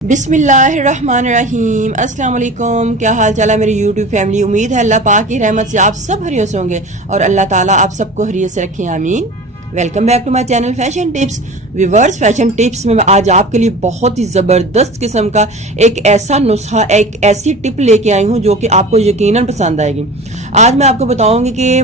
बिस्मिल्लाहिर्रहमानिर्रहीम। अस्सलाम वालेकुम। क्या हाल चाल है मेरी यूट्यूब फैमिली। उम्मीद है अल्लाह पाक की रहमत से आप सब हरियत होंगे और अल्लाह ताला आप सबको हरियत से रखें, आमीन। Welcome back to my channel fashion tips viewers. Fashion tips में मैं आज आपके लिए बहुत ही जबरदस्त किस्म का एक ऐसा नुस्खा, एक ऐसी टिप लेके आई हूँ जो कि आपको यकीनन पसंद आएगी। आज मैं आपको बताऊंगी कि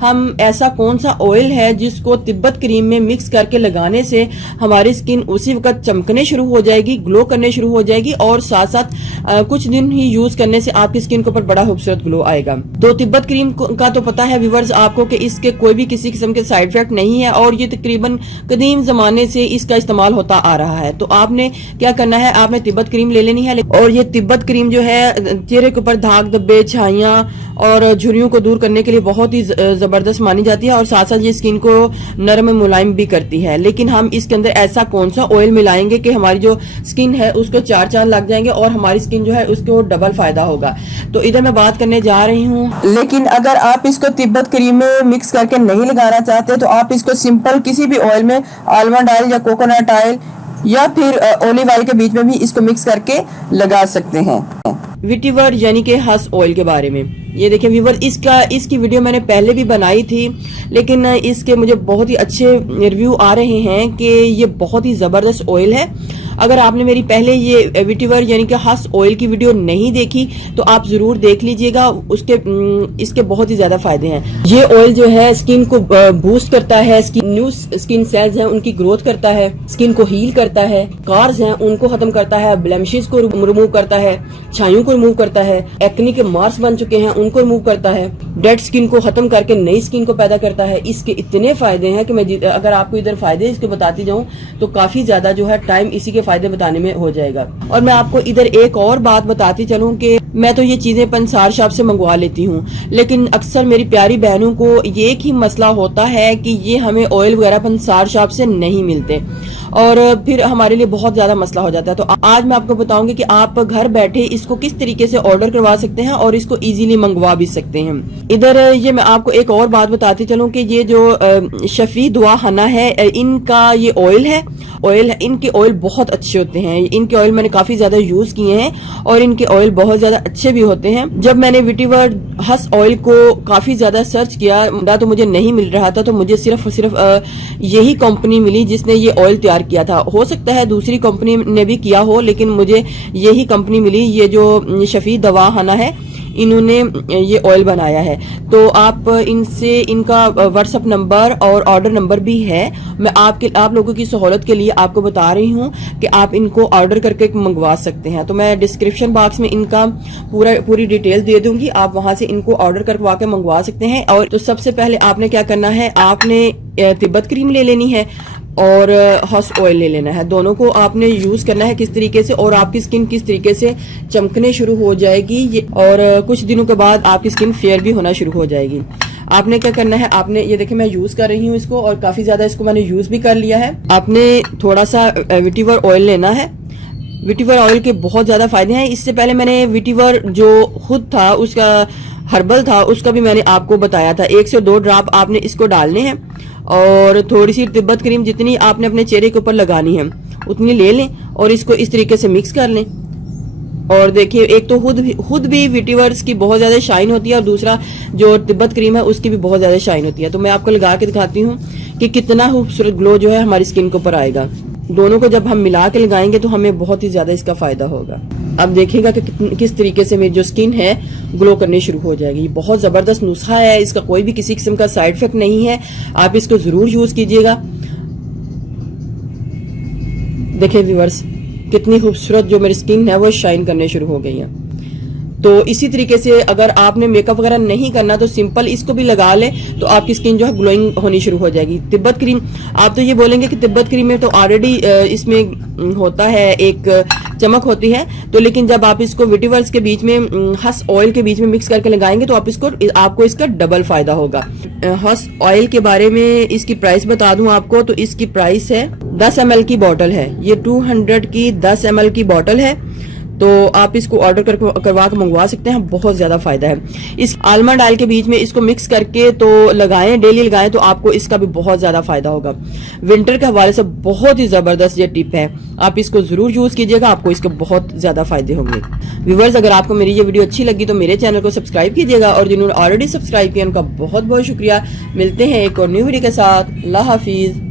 हम ऐसा कौन सा ऑयल है जिसको तिब्बत क्रीम में मिक्स करके लगाने से हमारी स्किन उसी वक्त चमकने शुरू हो जाएगी, ग्लो करने शुरू हो जाएगी और साथ साथ कुछ दिन ही यूज करने से आपकी स्किन के ऊपर बड़ा खूबसूरत ग्लो आएगा। तो तिब्बत क्रीम का तो पता है व्यूअर्स आपको कि इसके कोई भी किसी किस्म के साइड इफेक्ट नहीं है और ये तकरीबन कदीम जमाने से इसका इस्तेमाल होता आ रहा है। तो आपने क्या करना है, आपने तिब्बत क्रीम ले लेनी है और ये तिब्बत क्रीम जो है चेहरे के ऊपर दाग धब्बे, छाइयां और झुर्रियों को दूर करने के लिए बहुत ही जबरदस्त मानी जाती है और साथ साथ ये स्किन को नरम मुलायम भी करती है। लेकिन हम इसके अंदर ऐसा कौन सा ऑयल मिलाएंगे कि हमारी जो स्किन है उसको चार चांद लग जाएंगे और हमारी स्किन जो है उसको डबल फायदा होगा। तो इधर मैं बात करने जा रही हूँ। लेकिन अगर आप इसको तिब्बत क्रीम में मिक्स करके नहीं लगाना चाहते तो आप इसको सिंपल किसी भी ऑयल में, आलमंड ऑयल या कोकोनट ऑयल या फिर ऑलिव ऑयल के बीच में भी इसको मिक्स करके लगा सकते हैं। विटिवर यानी कि हस ऑयल के बारे में ये देखिए व्यूअर, इसकी वीडियो मैंने पहले भी बनाई थी लेकिन इसके मुझे बहुत ही अच्छे रिव्यू आ रहे हैं कि ये बहुत ही जबरदस्त ऑयल है। अगर आपने मेरी पहले ये विटिवर यानी कि हस ऑयल की वीडियो नहीं देखी तो आप जरूर देख लीजिएगा, इसके बहुत ही ज्यादा फायदे हैं। ये ऑयल जो है स्किन को बूस्ट करता है, न्यू स्किन सेल्स हैं उनकी ग्रोथ करता है, स्किन को हील करता है, स्कार्स हैं उनको खत्म करता है, ब्लेमिशेस को रिमूव करता है, छाइयों को रिमूव करता है, एक्ने के मार्क्स बन चुके हैं उनको रिमूव करता है, डेड स्किन को खत्म करके नई स्किन को पैदा करता है। इसके इतने फायदे हैं कि मैं अगर आपको इधर फायदे इसके बताती जाऊं तो काफी ज्यादा जो है टाइम इसी के फायदे बताने में हो जाएगा। और मैं आपको इधर एक और बात बताती चलूं कि मैं तो ये चीजें पंसार शॉप से मंगवा लेती हूँ लेकिन अक्सर मेरी प्यारी बहनों को ये एक ही मसला होता है कि ये हमें ऑयल वगैरह पंसार शॉप से नहीं मिलते और फिर हमारे लिए बहुत ज्यादा मसला हो जाता है। तो आज मैं आपको बताऊंगी कि आप घर बैठे इसको किस तरीके से ऑर्डर करवा सकते हैं और इसको इजीली मंगवा भी सकते हैं। इधर ये मैं आपको एक और बात बताती चलूं कि ये जो शफी दुआ हना है इनका ये ऑयल है, इनके ऑयल बहुत अच्छे होते हैं। इनके ऑयल मैंने काफी ज्यादा यूज किए हैं और इनके ऑयल बहुत ज्यादा अच्छे भी होते हैं। जब मैंने विटिवर हस ऑयल को काफी ज्यादा सर्च किया तो मुझे नहीं मिल रहा था, तो मुझे सिर्फ यही कंपनी मिली जिसने ये ऑयल तैयार किया था। हो सकता है दूसरी कंपनी ने भी किया हो लेकिन मुझे यही कंपनी मिली। ये जो शफी दवा हना है इन्होंने ये ऑयल बनाया है। तो आप इनसे, इनका व्हाट्सएप नंबर और ऑर्डर नंबर भी है। मैं आप लोगों की सहूलत के लिए आपको बता रही हूँ कि आप इनको ऑर्डर करके मंगवा सकते हैं। तो मैं डिस्क्रिप्शन बॉक्स में इनका पूरी डिटेल दे दूंगी, आप वहां से इनको ऑर्डर करवा के मंगवा सकते हैं। और तो सबसे पहले आपने क्या करना है, आपने तिब्बत क्रीम ले लेनी है और हस ऑयल ले लेना है। दोनों को आपने यूज करना है किस तरीके से और आपकी स्किन किस तरीके से चमकने शुरू हो जाएगी और कुछ दिनों के बाद आपकी स्किन फेयर भी होना शुरू हो जाएगी। आपने क्या करना है, आपने ये देखिए मैं यूज कर रही हूँ इसको और काफी ज्यादा इसको मैंने यूज भी कर लिया है। आपने थोड़ा सा विटिवर ऑयल लेना है। विटिवर ऑयल के बहुत ज्यादा फायदे हैं। इससे पहले मैंने विटिवर जो खुद था उसका हर्बल था उसका भी मैंने आपको बताया था। 1 से 2 ड्रॉप आपने इसको डालने हैं और थोड़ी सी तिब्बत क्रीम जितनी आपने अपने चेहरे के ऊपर लगानी है उतनी ले लें और इसको इस तरीके से मिक्स कर लें। और देखिए एक तो खुद भी विटिवर्स की बहुत ज्यादा शाइन होती है और दूसरा जो तिब्बत क्रीम है उसकी भी बहुत ज्यादा शाइन होती है। तो मैं आपको लगा के दिखाती हूँ कि कितना खूबसूरत ग्लो जो है हमारी स्किन के ऊपर आएगा। दोनों को जब हम मिला के लगाएंगे तो हमें बहुत ही ज्यादा इसका फायदा होगा। अब देखिएगा कि किस तरीके से मेरी जो स्किन है ग्लो करनी शुरू हो जाएगी। बहुत जबरदस्त नुस्खा है, इसका कोई भी किसी किस्म का साइड इफेक्ट नहीं है। आप इसको जरूर यूज कीजिएगा। देखिए व्यूअर्स कितनी खूबसूरत जो मेरी स्किन है वो शाइन करने शुरू हो गई है। तो इसी तरीके से अगर आपने मेकअप वगैरह नहीं करना तो सिंपल इसको भी लगा ले तो आपकी स्किन जो है ग्लोइंग होनी शुरू हो जाएगी। तिब्बत क्रीम, आप तो ये बोलेंगे कि तिब्बत क्रीम में तो ऑलरेडी इसमें होता है, एक चमक होती है, तो लेकिन जब आप इसको विटिवर्स के बीच में हस ऑयल के बीच में मिक्स करके लगाएंगे तो आपको इसका डबल फायदा होगा। हस ऑयल के बारे में इसकी प्राइस बता दूं आपको, तो इसकी प्राइस है 10 ml की बॉटल है। ये 200 की 10 ml की बॉटल है। तो आप इसको ऑर्डर करवा के मंगवा सकते हैं, बहुत ज्यादा फायदा है। इस आलमंड ऑयल के बीच में इसको मिक्स करके तो लगाएं, डेली लगाएं, तो आपको इसका भी बहुत ज्यादा फायदा होगा। विंटर के हवाले से बहुत ही जबरदस्त ये टिप है, आप इसको जरूर यूज कीजिएगा, आपको इसके बहुत ज्यादा फायदे होंगे। व्यूअर्स, अगर आपको मेरी ये वीडियो अच्छी लगी तो मेरे चैनल को सब्सक्राइब कीजिएगा, और जिन्होंने ऑलरेडी सब्सक्राइब किया उनका बहुत बहुत शुक्रिया। मिलते हैं एक और न्यू वीडियो के साथ। अल्लाह हाफिज।